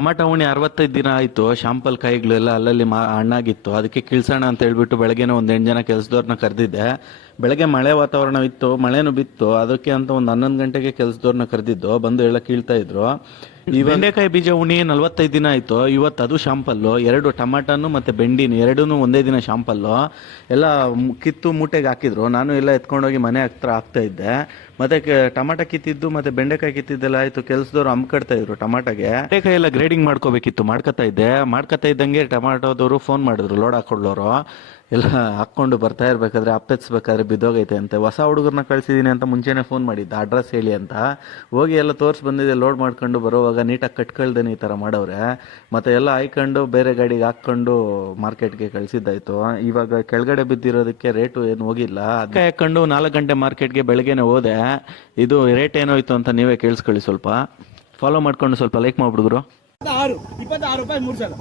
Tomato ಉಣಿ 65 ದಿನ ಆಯ್ತು. Sample ಕಾಯಿಗಳೆಲ್ಲ ಅಲ್ಲಲ್ಲಿ ಹಣ್ಣಾಗಿತ್ತು. ಅದಕ್ಕೆ ಕೀಳ್ಸೋಣ ಅಂತ ಹೇಳ್ಬಿಟ್ಟು ಬೆಳಗ್ಗೆನೇ ಒಂದ್ 8 ಜನ ಕೆಲಸದವ್ರನ್ನ ಕರೆದಿದ್ದೆ. ಬೆಳಗ್ಗೆ ಮಳೆ ವಾತಾವರಣ ಇತ್ತು, ಮಳೆನೂ ಬಿತ್ತು. ಅದಕ್ಕೆ ಅಂತ ಒಂದು 11 ಗಂಟೆಗೆ ಕೆಲಸದವ್ರನ್ನ ಕರೆದಿದ್ದು, ಬಂದು ಎಲ್ಲ ಕೀಳ್ತಾ ಇದ್ರು. ಈ ಬೆಂಡೆಕಾಯಿ ಬೀಜ ಉಣಿ 45 ದಿನ ಆಯ್ತು. ಇವತ್ತು ಅದು ಶಾಂಪಲ್ಲು. 2 ಟಮಾಟನ್ನು ಮತ್ತೆ ಬೆಂಡಿನ ಎರಡೂ ಒಂದೇ ದಿನ ಶಾಂಪಲ್ಲು. ಎಲ್ಲ ಕಿತ್ತು ಮೂಟೆಗೆ ಹಾಕಿದ್ರು. ನಾನು ಎಲ್ಲ ಎತ್ಕೊಂಡೋಗಿ ಮನೆ ಹತ್ರ ಹಾಕ್ತಾ ಇದ್ದೆ. ಮತ್ತೆ ಟಮಾಟ ಕಿತ್ತಿದ್ದು ಮತ್ತೆ ಬೆಂಡೆಕಾಯಿ ಕಿತ್ತಿದ್ದೆಲ್ಲ ಆಯ್ತು. ಕೆಲಸದವ್ರು ಹಮ್ಕಡ್ತಾ ಇದ್ರು ಟಮಾಟಗೆ. ಬೆಂಡೆಕಾಯಿ ಎಲ್ಲ ಗ್ರೇಡಿಂಗ್ ಮಾಡ್ಕೋಬೇಕಿತ್ತು, ಮಾಡ್ಕೊತಾ ಇದ್ದಂಗೆ ಟಮಾಟೋದವರು ಫೋನ್ ಮಾಡಿದ್ರು. ಲೋಡ್ ಹಾಕೊಳ್ಳೋರು ಎಲ್ಲ ಹಾಕೊಂಡು ಬರ್ತಾ ಇರ್ಬೇಕಾದ್ರೆ ಅಪ್ಪೆತ್ಸ್ಬೇಕಾದ್ರೆ ಬಿದ್ದೋಗೈತೆ ಅಂತೆ. ಹೊಸ ಹುಡುಗರನ್ನ ಕಳ್ಸಿದೀನಿ ಅಂತ ಮುಂಚೆನೆ ಫೋನ್ ಮಾಡಿದ್ದ, ಅಡ್ರೆಸ್ ಹೇಳಿ ಅಂತ. ಹೋಗಿ ಎಲ್ಲ ತೋರ್ಸಿ ಬಂದಿದೆ. ಲೋಡ್ ಮಾಡ್ಕೊಂಡು ಬರೋವಾಗ ನೀಟಾಗಿ ಕಟ್ಕೊಳ್ದೇನೆ ಈ ತರ ಮಾಡವ್ರೆ. ಮತ್ತೆ ಎಲ್ಲ ಹಾಯ್ಕೊಂಡು ಬೇರೆ ಗಾಡಿಗೆ ಹಾಕೊಂಡು ಮಾರ್ಕೆಟ್ಗೆ ಕಳ್ಸಿದ್ದಾಯ್ತು. ಇವಾಗ ಕೆಳಗಡೆ ಬಿದ್ದಿರೋದಕ್ಕೆ ರೇಟು ಏನು ಹೋಗಿಲ್ಲ. ಅದಕ್ಕೆ ಹಾಕೊಂಡು 4 ಗಂಟೆ ಮಾರ್ಕೆಟ್ಗೆ ಬೆಳಗ್ಗೆನೆ ಹೋದೆ. ಇದು ರೇಟ್ ಏನೋಯ್ತು ಅಂತ ನೀವೇ ಕೇಳಿಸ್ಕೊಳ್ಳಿ. ಸ್ವಲ್ಪ ಫಾಲೋ ಮಾಡ್ಕೊಂಡು ಸ್ವಲ್ಪ ಲೈಕ್ ಮಾಡ್ಬಿಡುಗ್ರು. 26 ರೂಪಾಯಿ 3 ಸಲ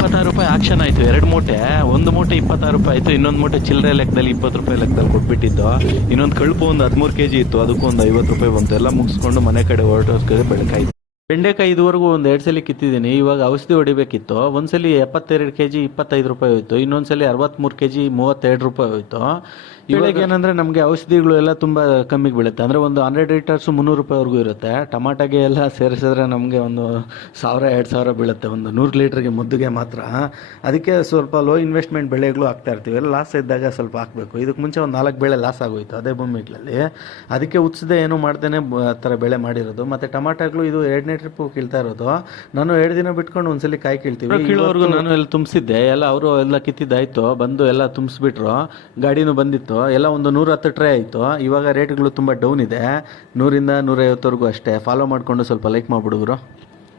26 ರೂಪಾಯಿ ಆಕ್ಷನ್ ಆಯ್ತು. 2 ಮೂಟೆ, ಒಂದು ಮೂಟೆ 26 ರೂಪಾಯಿ ಆಯ್ತು. ಇನ್ನೊಂದು ಮೂಟೆ ಚಿಲ್ಲರೆ ಲೆಕ್ಕದಲ್ಲಿ 20 ರೂಪಾಯಿ ಲೆಕ್ಕದಲ್ಲಿ ಕೊಟ್ಬಿಟ್ಟಿದ್ದು. ಇನ್ನೊಂದು ಕಳುಪು ಒಂದು 13 kg ಇತ್ತು, ಅದಕ್ಕೂ ಒಂದು 50 ರೂಪಾಯಿ ಬಂತು. ಎಲ್ಲ ಮುಗಿಸ್ಕೊಂಡು ಮನೆ ಕಡೆ ಹೊರಟೋಸ್ಕರೆ ಬೆಳಕಾಯ್ತು. ಬೆಂಡೆಕಾಯಿ ಇದುವರೆಗೂ ಒಂದು 2 ಸಲ ಕಿತ್ತಿದ್ದೀನಿ. ಇವಾಗ ಔಷಧಿ ಹೊಡಿಬೇಕಿತ್ತು. ಒಂದ್ಸಲಿ 72 kg 25 ರೂಪಾಯಿ ಹೋಯ್ತು. ಇನ್ನೊಂದ್ಸಲಿ 63 kg 32 ರೂಪಾಯಿ ಹೋಯ್ತು. ಇವಾಗ ಏನಂದ್ರೆ ನಮಗೆ ಔಷಧಿಗಳು ಎಲ್ಲ ತುಂಬಾ ಕಮ್ಮಿಗೆ ಬೀಳುತ್ತೆ. ಅಂದ್ರೆ ಒಂದು 100 ಲೀಟರ್ಸ್ 300 ರೂಪಾಯಿವರೆಗೂ ಇರುತ್ತೆ. ಟಮಾಟಾಗೆ ಎಲ್ಲ ಸೇರಿಸಿದ್ರೆ ನಮಗೆ ಒಂದು 1000-2000 ಬೀಳುತ್ತೆ ಒಂದು 100 ಲೀಟರ್ಗೆ ಮುದ್ದುಗೆ ಮಾತ್ರ. ಅದಕ್ಕೆ ಸ್ವಲ್ಪ ಲೋ ಇನ್ವೆಸ್ಟ್ಮೆಂಟ್ ಬೆಳೆಗಳು ಹಾಕ್ತಾ ಇರ್ತೀವಿ. ಎಲ್ಲ ಲಾಸ್ ಇದ್ದಾಗ ಸ್ವಲ್ಪ ಹಾಕಬೇಕು. ಇದಕ್ಕೆ ಮುಂಚೆ ಒಂದು 4 ಬೆಳೆ ಲಾಸ್ ಆಗೋಯ್ತು ಅದೇ ಭೂಮಿಗಳಲ್ಲಿ. ಅದಕ್ಕೆ ಉತ್ಸದೆ ಏನು ಮಾಡ್ದೇನೆ ಆ ಥರ ಬೆಳೆ ಮಾಡಿರೋದು. ಮತ್ತೆ ಟಮಾಟಾಗಳು ಇದು 2ನೇ ಟ್ರಿಪ್ ಕೀಳ್ತಾ ಇರೋದು. ನಾನು 2 ದಿನ ಬಿಟ್ಕೊಂಡು ಒಂದ್ಸಲಿ ಕಾಯಿ ಕೀಳ್ತೀವಿ. ಕೀಳೋವರೆಗೂ ನಾನು ಎಲ್ಲ ತುಂಬಿಸಿದ್ದೆ. ಎಲ್ಲ ಅವರು ಎಲ್ಲ ಕಿತ್ತಿದ್ದಾಯ್ತು. ಬಂದು ಎಲ್ಲ ತುಂಬಿಸ್ಬಿಟ್ರು. ಗಾಡಿನೂ ಬಂದಿತ್ತು. ಎಲ್ಲ ಒಂದು 110 ಟ್ರೇ ಆಯಿತು. ಇವಾಗ ರೇಟ್ಗಳು ತುಂಬ ಡೌನ್ ಇದೆ. 100 ಇಂದ 150ವರೆಗೂ ಅಷ್ಟೇ. ಫಾಲೋ ಮಾಡಿಕೊಂಡು ಸ್ವಲ್ಪ ಲೈಕ್ ಮಾಡಿಬಿಡುವರು.